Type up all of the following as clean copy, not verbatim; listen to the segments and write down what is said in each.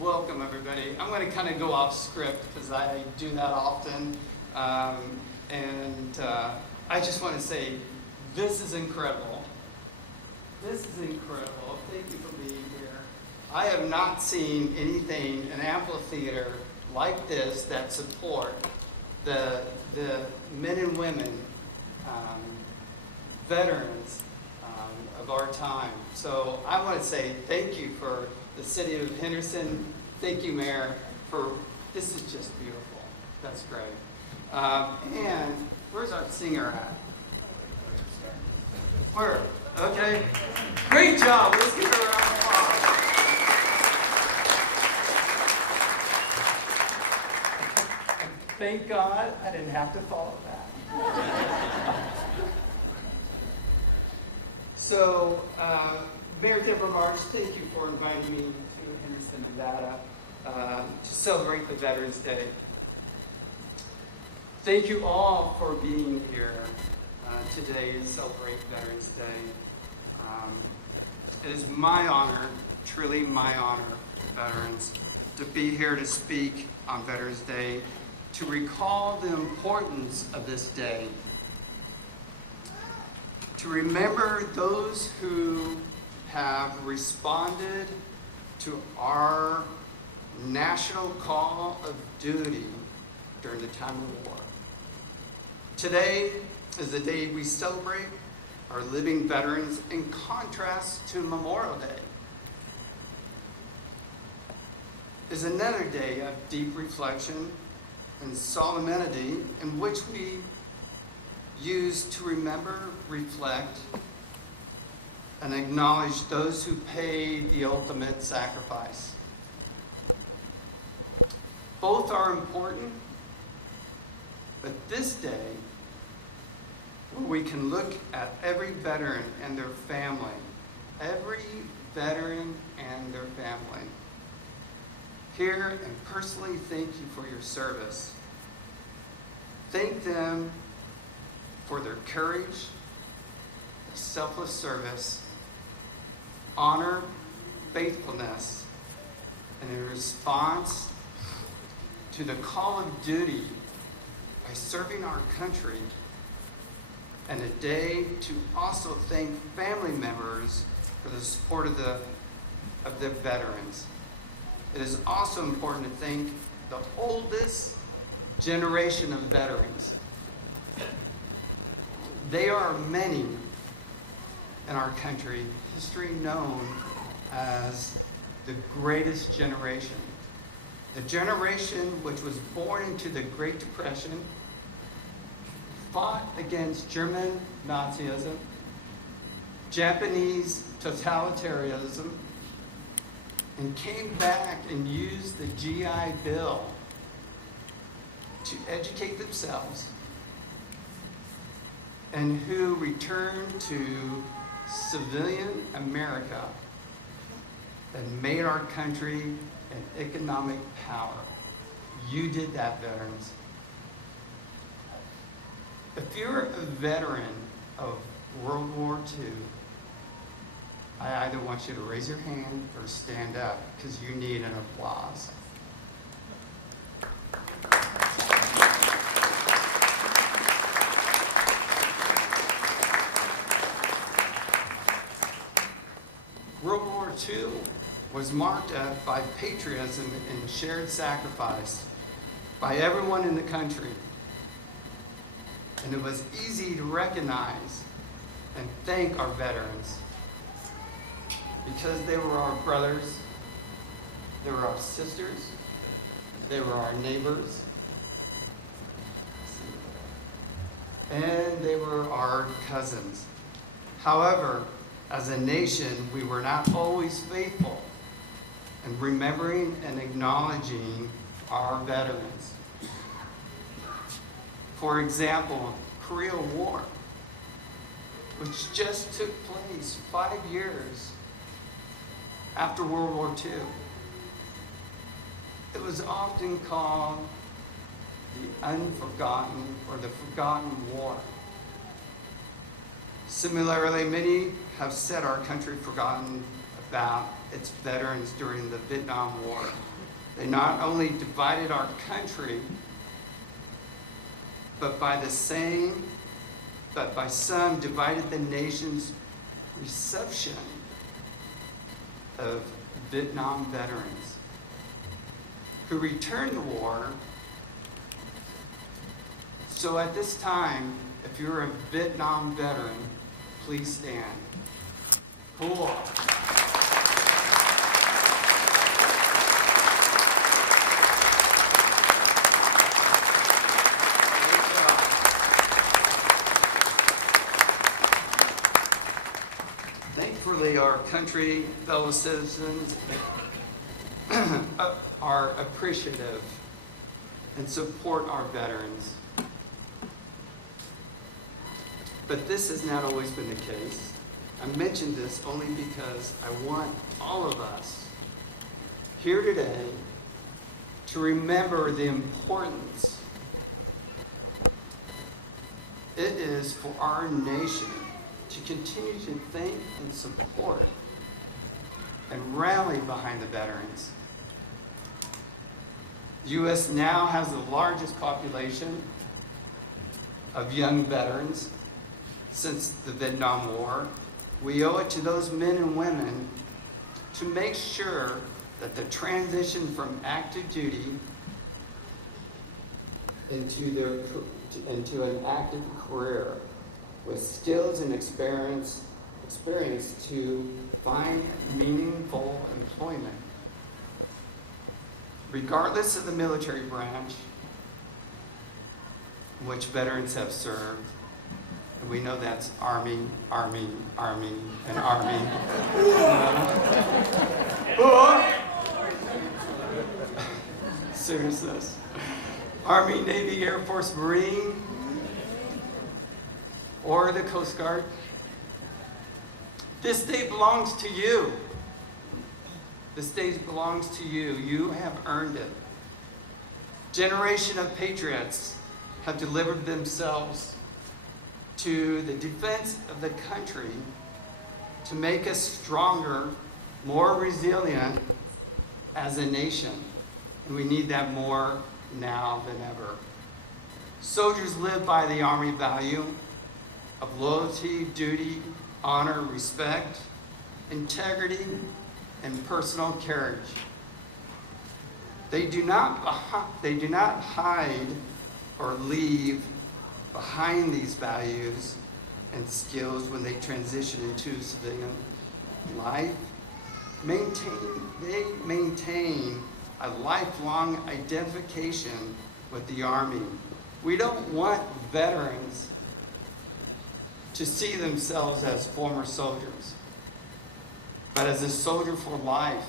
Welcome, everybody. I'm going to kind of go off script because I do that often. I just want to say, this is incredible. This is incredible. Thank you for being here. I have not seen anything, an amphitheater like this, that support the men and women, veterans of our time. So I want to say thank you for the city of Henderson. Thank you, Mayor, for this is just beautiful. That's great. And where's our singer at? Where? Okay. Great job. Let's give her a round of applause. Thank God I didn't have to follow that. So, Mayor Debra March, thank you for inviting me to Henderson, Nevada, to celebrate the Veterans Day. Thank you all for being here today to celebrate Veterans Day. It is my honor, truly my honor, veterans, to be here to speak on Veterans Day, to recall the importance of this day, to remember those who have responded to our national call of duty during the time of war. Today is the day we celebrate our living veterans in contrast to Memorial Day. Is another day of deep reflection and solemnity in which we use to remember, reflect, and acknowledge those who paid the ultimate sacrifice. Both are important, but this day, where we can look at every veteran and their family, every veteran and their family, hear and personally thank you for your service. Thank them for their courage, their selfless service, honor, faithfulness, and in response to the call of duty by serving our country, and a day to also thank family members for the support of the veterans. It is also important to thank the oldest generation of veterans. They are many in our country, history known as the greatest generation. The generation which was born into the Great Depression, fought against German Nazism, Japanese totalitarianism, and came back and used the GI Bill to educate themselves, and who returned to civilian America and made our country an economic power. You did that, veterans. If you're a veteran of World War II, I either want you to raise your hand or stand up, because you need an applause. World War II was marked by patriotism and shared sacrifice by everyone in the country. And it was easy to recognize and thank our veterans, because they were our brothers, they were our sisters, they were our neighbors, and they were our cousins. However, as a nation, we were not always faithful in remembering and acknowledging our veterans. For example, Korea War, which just took place 5 years after World War II. It was often called the unforgotten or the forgotten war. Similarly, many have said our country forgotten about its veterans during the Vietnam War. They not only divided our country, but by some divided the nation's reception of Vietnam veterans who returned to war. So at this time, if you're a Vietnam veteran, please stand. Cool. Thankfully, our country, fellow citizens, are appreciative and support our veterans. But this has not always been the case. I mention this only because I want all of us here today to remember the importance it is for our nation to continue to think and support and rally behind the veterans. The U.S. now has the largest population of young veterans since the Vietnam War. We owe it to those men and women to make sure that the transition from active duty into an active career with skills and experience to find meaningful employment, regardless of the military branch in which veterans have served. And we know that's Army, Army, Army, and Army. Seriousness. Army, Navy, Air Force, Marine, or the Coast Guard. This day belongs to you. This day belongs to you. You have earned it. Generation of patriots have delivered themselves to the defense of the country to make us stronger, more resilient as a nation. And we need that more now than ever. Soldiers live by the Army value of loyalty, duty, honor, respect, integrity, and personal courage. They do not hide or leave behind these values and skills when they transition into civilian life. They maintain a lifelong identification with the Army. We don't want veterans to see themselves as former soldiers, but as a soldier for life.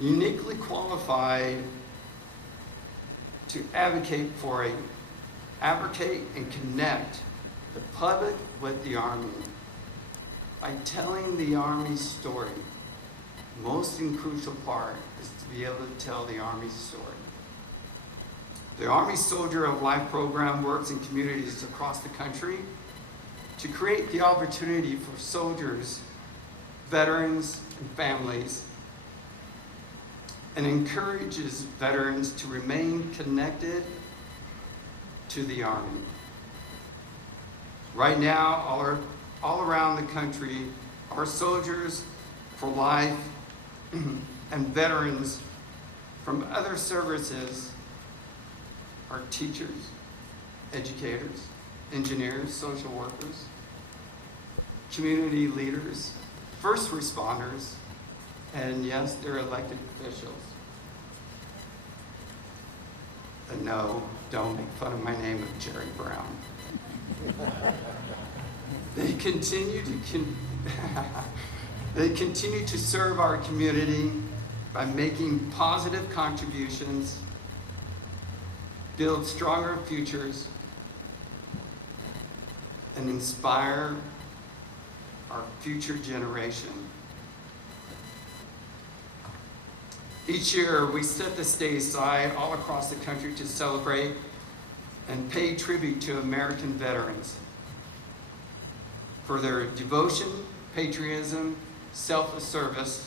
Uniquely qualified to advocate and connect the public with the Army by telling the Army's story. The most crucial part is to be able to tell the Army's story. The Army Soldier of Life program works in communities across the country to create the opportunity for soldiers, veterans, and families, and encourages veterans to remain connected to the Army. Right now, all around the country, our soldiers for life and veterans from other services are teachers, educators, engineers, social workers, community leaders, first responders, and yes, they're elected officials. And no, don't make fun of my name of Jerry Brown. They continue to serve our community by making positive contributions, build stronger futures, and inspire our future generation. Each year, we set this day aside all across the country to celebrate and pay tribute to American veterans for their devotion, patriotism, selfless service,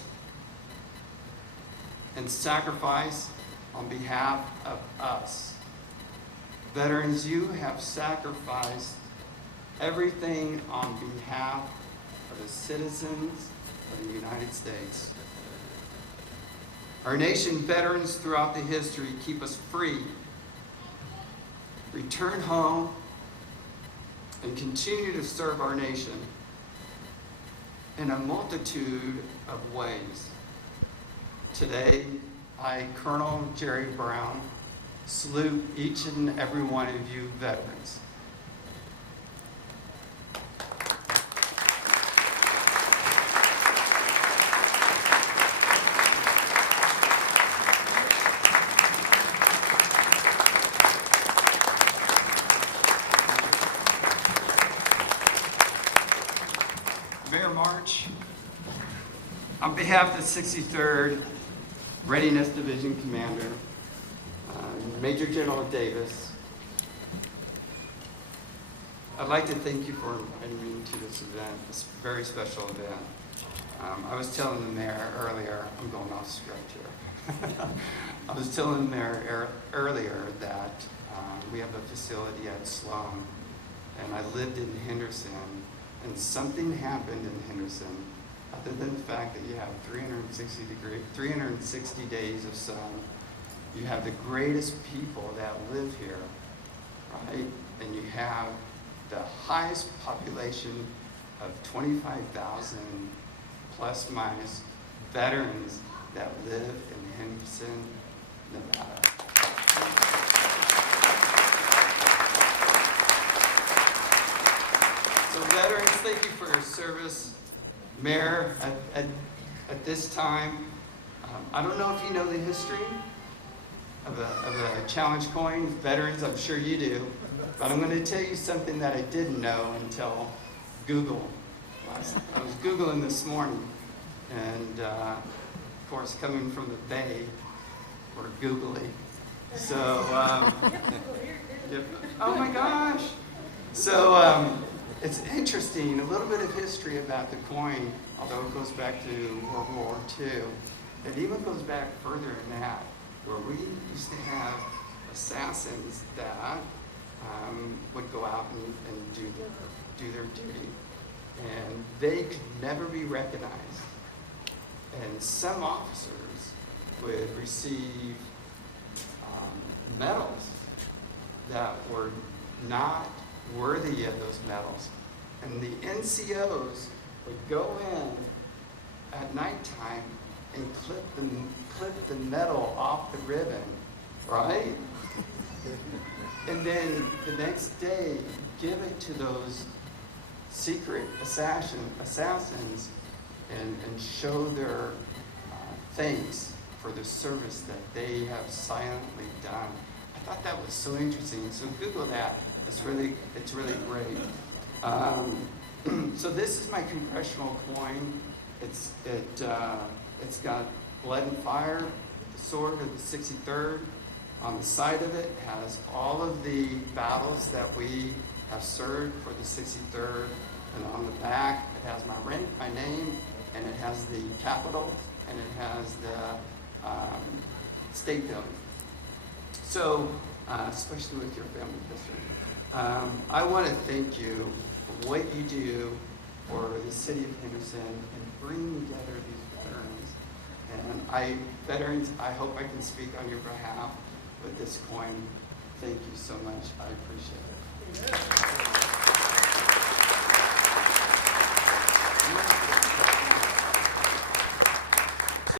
and sacrifice on behalf of us. Veterans, you have sacrificed everything on behalf of the citizens of the United States. Our nation veterans throughout the history keep us free, return home, and continue to serve our nation in a multitude of ways. Today, I, Colonel Jerry Brown, salute each and every one of you veterans. Mayor March, on behalf of the 63rd Readiness Division Commander, Major General Davis, I'd like to thank you for inviting me to this event, this very special event. I was telling the mayor earlier, I'm going off script here. I was telling the mayor earlier that we have a facility at Sloan, and I lived in Henderson, and something happened in Henderson, other than the fact that you have 360 days of sun. You have the greatest people that live here, right? And you have the highest population of 25,000 plus minus veterans that live in Henderson, Nevada. So veterans, thank you for your service. Mayor, at this time, I don't know if you know the history of a challenge coin. Veterans, I'm sure you do. But I'm going to tell you something that I didn't know until Google. I was Googling this morning, and of course, coming from the Bay, we're googly. So, oh my gosh. So, it's interesting, a little bit of history about the coin, although it goes back to World War II. It even goes back further than that, where we used to have assassins that would go out and do their duty. And they could never be recognized. And some officers would receive medals that were not worthy of those medals. And the NCOs would go in at nighttime and clip the medal off the ribbon, right? And then the next day, give it to those secret assassins and show their thanks for the service that they have silently done. I thought that was so interesting. So Google that. It's really great. So this is my congressional coin. It's got blood and fire, the sword of the 63rd. On the side of it has all of the battles that we have served for the 63rd, and on the back it has my rank, my name, and it has the Capitol, and it has the state building. So, especially with your family history, I want to thank you for what you do for the city of Henderson and bringing together these veterans. And veterans, I hope I can speak on your behalf with this coin. Thank you so much. I appreciate it.